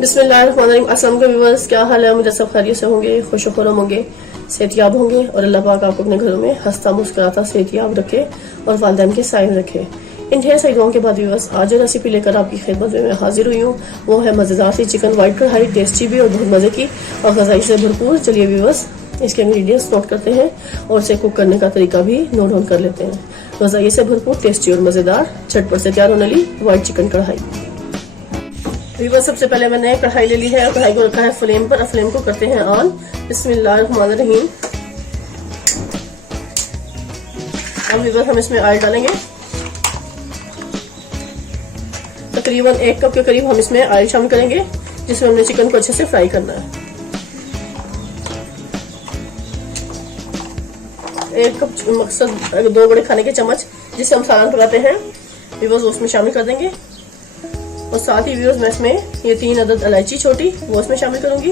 बिस्मिल्लाहिर्रहमानिर्रहीम। अस्सलाम वालेकुम व्यूअर्स, क्या हाल है? मुझे सब खैरियत से होंगे, खुशखुरम होंगे, सेहतियाब होंगे और अल्लाह पाक आपको अपने घरों में हंसता मुस्कुराता सेहतियाब रखे और वालिदैन के साइन रखे। इन ढेर सारी दुआओं के बाद व्यूअर्स आज रेसिपी लेकर आपकी खिदमत में मैं हाजिर हुई हूँ। वो है मज़ेदार सी चिकन वाइट कढ़ाई, टेस्टी भी और बहुत मज़े की और ग़ज़ाई से भरपूर। चलिए व्यूअर्स इसके इंग्रेडिएंट्स नोट करते हैं और इसे कुक करने का तरीका भी नोट डाउन कर लेते हैं। ग़ज़ाई से भरपूर, टेस्टी और मज़ेदार झटपट से तैयार होने वाली वाइट चिकन कढ़ाई। व्यूअर्स सबसे पहले मैंने कढ़ाई ले ली है और कढ़ाई को रखा है फ्लेम पर। फ्लेम को करते हैं ऑन। बिस्मिल्लाहिर्रहमानिर्रहीम। अब व्यूअर्स हम इसमें ऑयल डालेंगे। तकरीबन 1 कप के करीब हम इसमें ऑयल शामिल करेंगे, जिसमें हमने चिकन को अच्छे से फ्राई करना है। 1 कप मकसद 2 बड़े खाने के चम्मच जिससे हम सालन पकाते हैं व्यूअर्स उसमें शामिल कर देंगे। और साथ ही व्यूअर्स मैं इसमें ये 3 अदद इलायची छोटी वो इसमें शामिल करूंगी।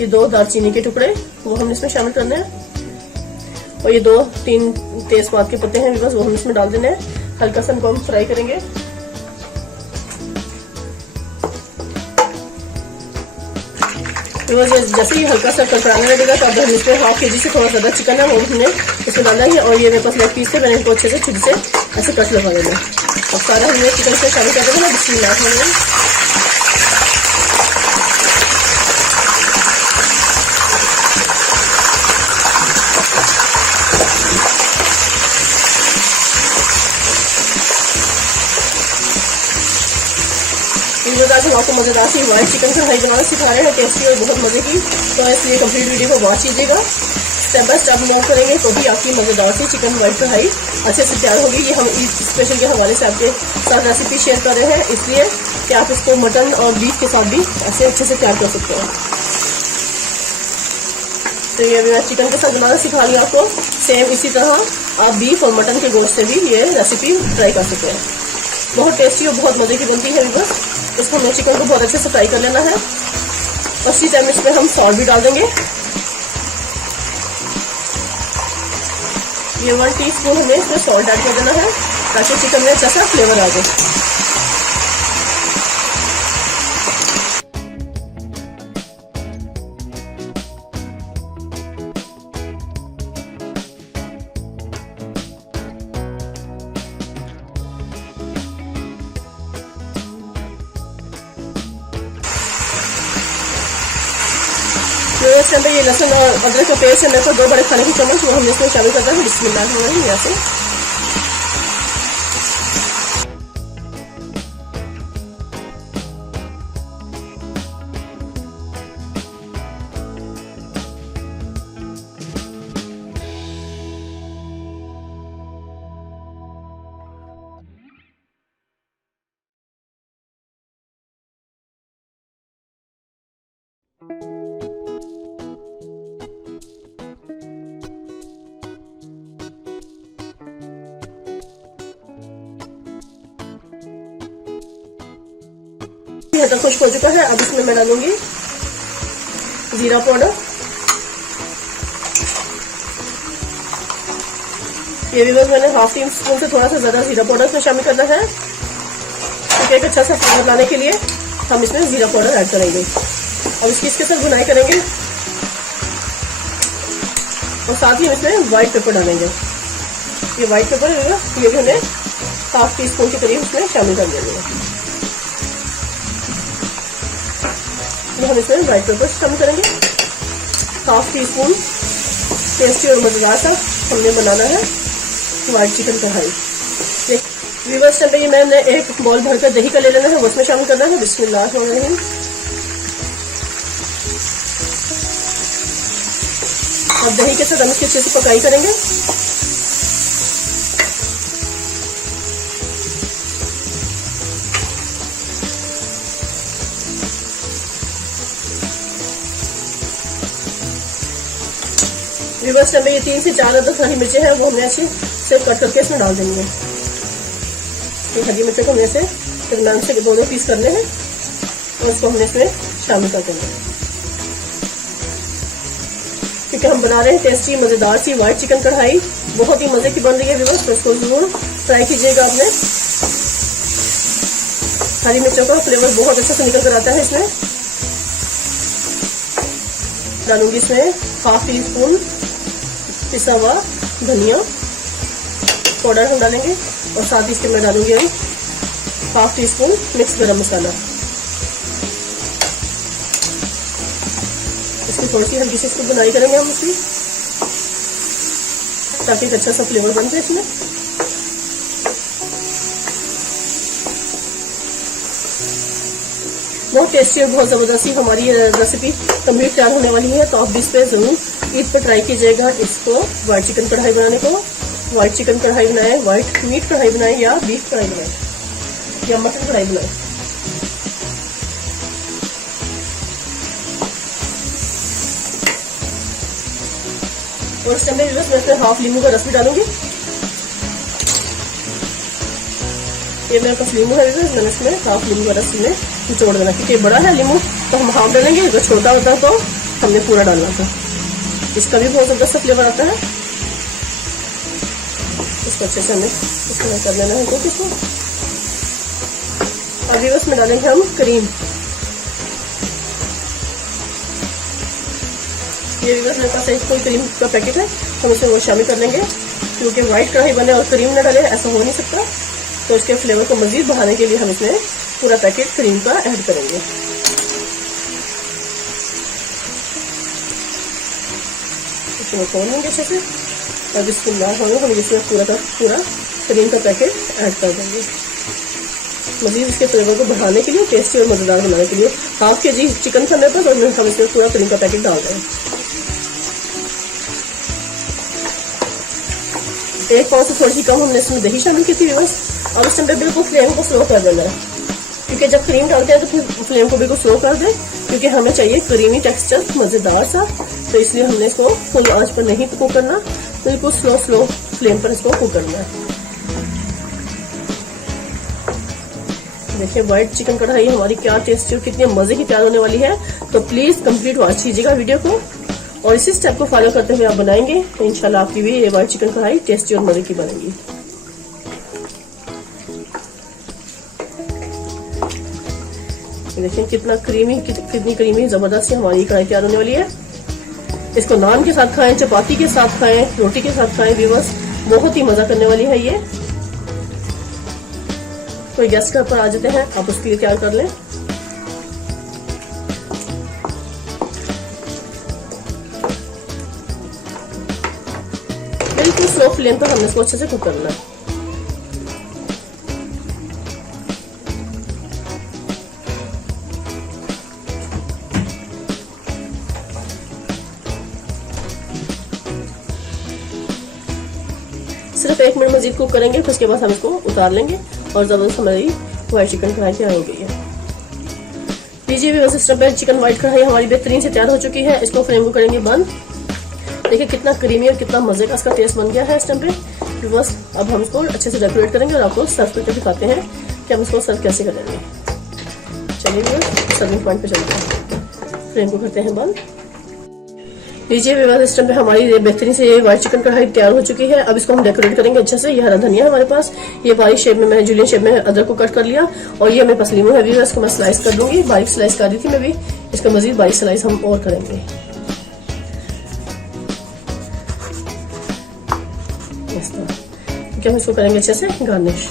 ये 2 दालचीनी के टुकड़े वो हम इसमें शामिल करने हैं। और ये 2-3 तेजपात के पत्ते हैं व्यूअर्स वो हम इसमें डाल देने हैं। हल्का सा इनको हम फ्राई करेंगे। जैसे ही हल्का सा कड़कड़ाने लगेगा तो अब हम इसमें 1/2 kg से थोड़ा ज्यादा चिकन है वो हमने इसमें डालना है। और ये मेरे पास लेग पीस थे, मैंने इनको अच्छे से छुरी से ऐसे कट लगा देना। अब सारा हमने चिकन से शामिल कर देना। बिस्मिल्लाह। आज हम आपको मजेदार सी वाइट चिकन कढ़ाई बनाना सिखा रहे हैं, टेस्टी और बहुत मजे की। तो इसलिए कंप्लीट वीडियो को वॉच कीजिएगा, स्टेप बाय स्टेप नोट करेंगे तो भी आपकी मजेदार सी चिकन वाइट कढ़ाई अच्छे से तैयार होगी। ये हम ईद स्पेशल के हवाले से आपके साथ रेसिपी शेयर कर रहे हैं, इसलिए कि आप इसको मटन और बीफ के साथ भी ऐसे अच्छे से तैयार कर सकते हैं। तो ये अभी मैं चिकन के साथ बनाना सिखा रही हूँ आपको। सेम इसी तरह आप बीफ और मटन के गोश्त से भी ये रेसिपी ट्राई कर सकते हैं। बहुत टेस्टी और बहुत मजे की बनती है व्यूअर्स। इसको हमें चिकन को बहुत अच्छे से फ्राई कर लेना है। उसी टाइम इसमें हम सॉल्ट भी डाल देंगे। ये 1 टीस्पून हमें इसमें सॉल्ट ऐड कर देना है ताकि चिकन में अच्छा सा फ्लेवर आ जाए। इसके अंदर ये लहसुन और अदरक का पेस्ट है, तो 2 बड़े खाने के चम्मच वो हम इसमें शामिल करते हैं। बिस्मिल्लाह यहाँ से तो खुश्क हो चुका है। अब इसमें मैं डालूंगी जीरा पाउडर। ये भी बस मैंने 1/2 टीस्पून से थोड़ा सा ज्यादा जीरा पाउडर इसमें शामिल करना है, क्योंकि एक अच्छा सा फ्लेवर लाने के लिए हम इसमें जीरा पाउडर ऐड करेंगे। और इसकी इसके साथ भुनाई करेंगे और साथ ही हम इसमें व्हाइट पेपर डालेंगे। ये व्हाइट पेपर ये भी हमने 1/2 टीस्पून के करीब इसमें शामिल कर देंगे। हम इसमें व्हाइट पेपर शामिल करेंगे। 1/2 टीस्पून टेस्टी और मजेदार सा हमने बनाना है व्हाइट चिकन कढ़ाई। व्यूअर्स चल रही है, मैंने 1 बॉल भरकर दही का ले लेना है वो इसमें शामिल करना है। बिस्मिल्लाहिर्रहमानिर्रहीम। अब दही के साथ हम इसकी अच्छे से पकाई करेंगे। व्यूअर्स में ये 3 से 4 अदद हरी मिर्चें हैं वो हमने ऐसे से कट करके इसमें डाल देंगे। ये हरी मिर्चें को हमने से दरमियान से 2 पीस करने हैं और इसको हमने इसमें शामिल कर देंगे, क्योंकि हम बना रहे हैं टेस्टी मजेदार सी व्हाइट चिकन कढ़ाई। बहुत ही मजे की बन रही है व्यूअर्स, तो इसको जरूर ट्राई कीजिएगा आपने। हरी मिर्चों का फ्लेवर बहुत अच्छा से निकल कर आता है। इसमें डालूंगी इसमें हाफ टी स्पून पिसा हुआ धनिया पाउडर हम डालेंगे, और साथ ही इसके मैं डालूंगी हाफ टी स्पून मिक्स गरम मसाला। इसकी थोड़ी सी हल्की सी इसको बुनाई करेंगे हम इसकी, ताकि एक अच्छा सा फ्लेवर बन जाए इसमें। बहुत टेस्टी और बहुत ज़बरदस्ती हमारी ये रेसिपी कंप्लीट तैयार होने वाली है। तो आप भी इस पर ज़रूर ईद पर ट्राई कीजिएगा इसको। वाइट चिकन कढ़ाई बनाने को, वाइट चिकन कढ़ाई बनाए, वाइट मीट कढ़ाई बनाए, या बीफ कढ़ाई बनाए, या मटन कढ़ाई बनाए। और इस टाइम में मैं इसमें हाफ नींबू का रस भी डालूंगी। ये मेरे पास नींबू है, मैंने इसमें हाफ नींबू का रस में निचोड़ देना, क्योंकि बड़ा है नींबू तो हम हाफ डालेंगे, अगर छोटा होता तो हमने पूरा डालना था। इसका भी बहुत जबरदस्त फ्लेवर आता है। इसको अच्छे से हमें इसमें कर लेना है कुछ इसको। अभी बस में डालेंगे हम क्रीम। ये भी बस मेरे पास एक कोई क्रीम का पैकेट है, हम इसे वो शामिल कर लेंगे, क्योंकि व्हाइट कढ़ाई बने और क्रीम न डाले ऐसा हो नहीं सकता। तो इसके फ्लेवर को मजीद बढ़ाने के लिए हम इसमें पूरा पैकेट क्रीम का ऐड करेंगे। इसमें खोल लेंगे अच्छे से, और इसको ना होने हम इसमें पूरा का पूरा क्रीम का पैकेट ऐड कर देंगे। मजीद इसके फ्लेवर को बढ़ाने के लिए, टेस्टी और मजेदार बनाने के लिए। हाफ के जी चिकन था मेरे पास, और हम इसमें पूरा क्रीम का पैकेट डाल देंगे। एक पाव से थोड़ी सी कम हमने इसमें दही शामिल की थी बस। और इस टाइम पे बिल्कुल फ्लेम को स्लो कर देना है, क्योंकि जब क्रीम डालते हैं तो फिर फ्लेम को बिल्कुल स्लो कर दें, क्योंकि हमें चाहिए क्रीमी टेक्सचर मजेदार सा। तो इसलिए हमने इसको फुल आंच पर नहीं कुक करना, बिल्कुल स्लो फ्लेम पर इसको कुक करना है। देखिए व्हाइट चिकन कढ़ाई हमारी क्या टेस्टी और कितनी मजे की तैयार होने वाली है। तो प्लीज कंप्लीट वॉच कीजिएगा वीडियो को, और इसी स्टेप को फॉलो करते हुए आप बनाएंगे तो इंशाल्लाह आपकी भी ये व्हाइट चिकन कढ़ाई टेस्टी और मजे की बनेगी। देखिए कितनी क्रीमी जबरदस्त सी हमारी कढ़ाई तैयार होने वाली है। इसको नान के साथ खाएं, चपाती के साथ खाएं, रोटी के साथ खाएं, व्यूअर्स बहुत ही मजा करने वाली है ये। कोई गेस्ट घर पर आ जाते हैं, आप उसके लिए तैयार कर लें। बिल्कुल स्लो फ्लेम पर हमने इसको अच्छे से कुक करना है। सिर्फ 1 मिनट मजीद कुक करेंगे, फिर उसके बाद हम इसको उतार लेंगे, और जबरदस्त हमारी व्हाइट चिकन कढ़ाई तैयार हो गई है। लीजिए भी बस इस तरह चिकन व्हाइट कढ़ाई हमारी बेहतरीन से तैयार हो चुकी है। इसको फ्लेम को करेंगे बंद। देखिए कितना क्रीमी और कितना मजे का इसका टेस्ट बन गया है इस टाइम पे। बस अब हम इसको अच्छे से डेकोरेट करेंगे और आपको सर्व करके दिखाते हैं कि हम इसको सर्व कैसे करेंगे। चलिए सर्विंग पॉइंट पे चलते हैं, फ्लेम को करते हैं बंद। लीजिए भी बस इस टाइम पे हमारी बेहतरीन से ये व्हाइट चिकन कढ़ाई तैयार हो चुकी है। अब इसको हम डेकोरेट करेंगे अच्छे से। ये हरा धनिया है हमारे पास, ये बारीक शेप में मैंने जूलियन शेप में अदरक को कट कर लिया, और ये मेरे पास लीमू है भी, इसको मैं स्लाइस कर दूंगी। बारीक स्लाइस कर दी थी मैं भी, इसका मजीद बारीक स्लाइस हम और करेंगे। हम इसको करेंगे अच्छे से गार्निश।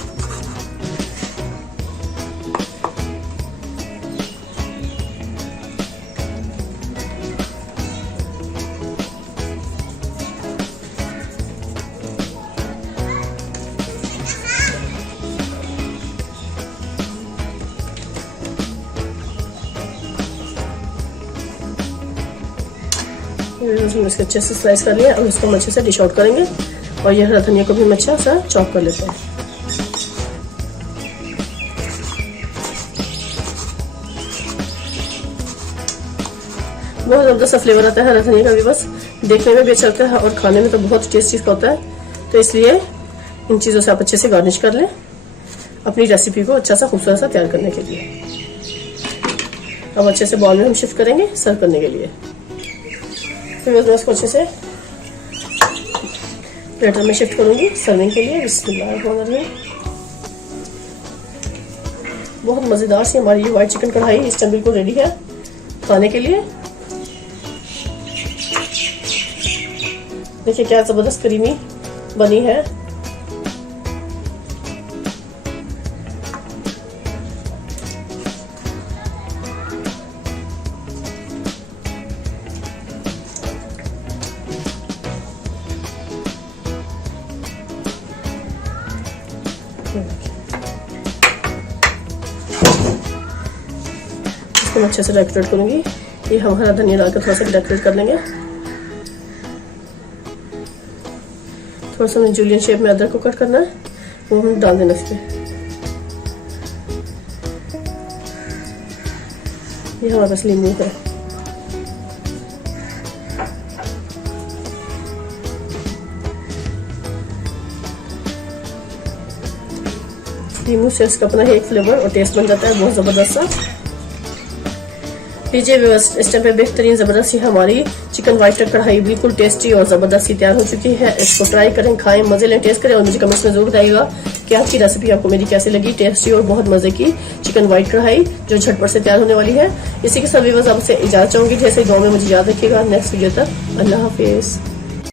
इसको अच्छे से स्लाइस कर लिया। अब इसको हम अच्छे से डिश आउट करेंगे, और ये हरा धनिया को भी हम अच्छा सा चॉप कर लेते हैं। बहुत जबरदस्त फ्लेवर आता है हरा धनिया का भी, बस देखने में भी अच्छा लगता है और खाने में तो बहुत टेस्टी होता है। तो इसलिए इन चीज़ों से आप अच्छे से गार्निश कर लें अपनी रेसिपी को अच्छा सा खूबसूरत सा तैयार करने के लिए। अब अच्छे से बाउल में हम शिफ्ट करेंगे सर्व करने के लिए। फिर मैं इसको अच्छे से प्लेटर में शिफ्ट करूंगी सर्विंग के लिए। बिस्मिल्लाहिर्रहमानिर्रहीम। बहुत मजेदार सी हमारी ये व्हाइट चिकन कढ़ाई इस टाइम बिल्कुल रेडी है खाने के लिए। देखिए क्या जबरदस्त क्रीमी बनी है। इसको मैं अच्छे से डेकोरेट करूंगी। ये हम हरा धनिया डालकर थोड़ा सा डेकोरेट कर लेंगे। थोड़ा सा हमें जूलियन शेप में अदरक को कट करना है, वो हम डाल देना इस पे। ये हमारे पास नींबू है। नींबू से इसका अपना एक फ्लेवर और टेस्ट बन जाता है बहुत जबरदस्त सा। लीजिए व्यवस्था इस टाइम पे बेहतरीन जबरदस्त हमारी चिकन व्हाइट कढ़ाई बिल्कुल टेस्टी और जबरदस्त सी तैयार हो चुकी है। इसको ट्राई करें, खाएं, मजे लें, टेस्ट करें और मुझे कमेंट्स में जरूर बताइएगा कि आपकी रेसिपी आपको मेरी कैसी लगी। टेस्टी और बहुत मजे की चिकन व्हाइट कढ़ाई जो झटपट से तैयार होने वाली है। इसी के साथ व्यूअर्स आपसे इजाजत चाहूंगी। जैसे गाँव में मुझे याद रखिएगा। नेक्स्ट वीडियो तक अल्लाह हाफिज।